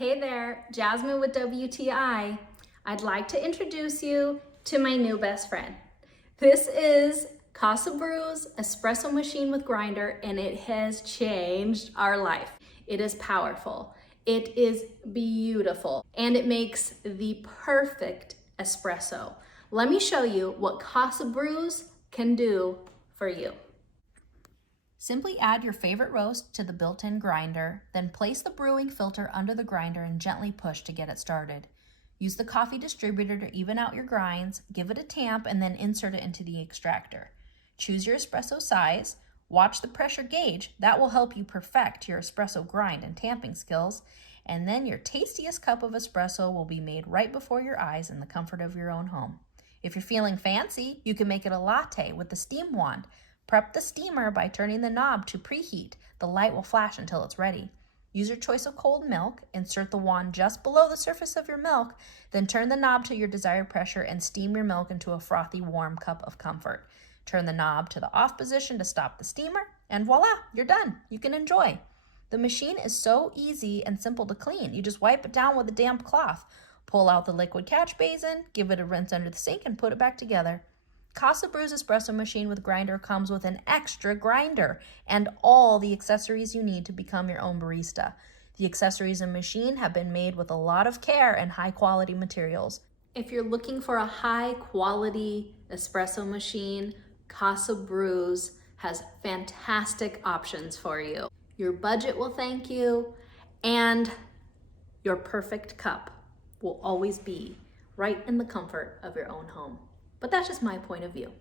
Hey there, Jasmine with WTI. I'd like to introduce you to my new best friend. This is CASABREWS espresso machine with grinder, and it has changed our life. It is powerful, it is beautiful, and it makes the perfect espresso. Let me show you what CASABREWS can do for you. Simply add your favorite roast to the built-in grinder, then place the brewing filter under the grinder and gently push to get it started. Use the coffee distributor to even out your grinds, give it a tamp, and then insert it into the extractor. Choose your espresso size, watch the pressure gauge, that will help you perfect your espresso grind and tamping skills, and then your tastiest cup of espresso will be made right before your eyes in the comfort of your own home. If you're feeling fancy, you can make it a latte with the steam wand. Prep the steamer by turning the knob to preheat. The light will flash until it's ready. Use your choice of cold milk, insert the wand just below the surface of your milk, then turn the knob to your desired pressure and steam your milk into a frothy, warm cup of comfort. Turn the knob to the off position to stop the steamer, and voila, you're done. You can enjoy. The machine is so easy and simple to clean. You just wipe it down with a damp cloth. Pull out the liquid catch basin, give it a rinse under the sink, and put it back together. CASABREWS espresso machine with grinder comes with an extra grinder and all the accessories you need to become your own barista. The accessories and machine have been made with a lot of care and high quality materials. If you're looking for a high quality espresso machine, CASABREWS has fantastic options for you. Your budget will thank you, and your perfect cup will always be right in the comfort of your own home. But that's just my point of view.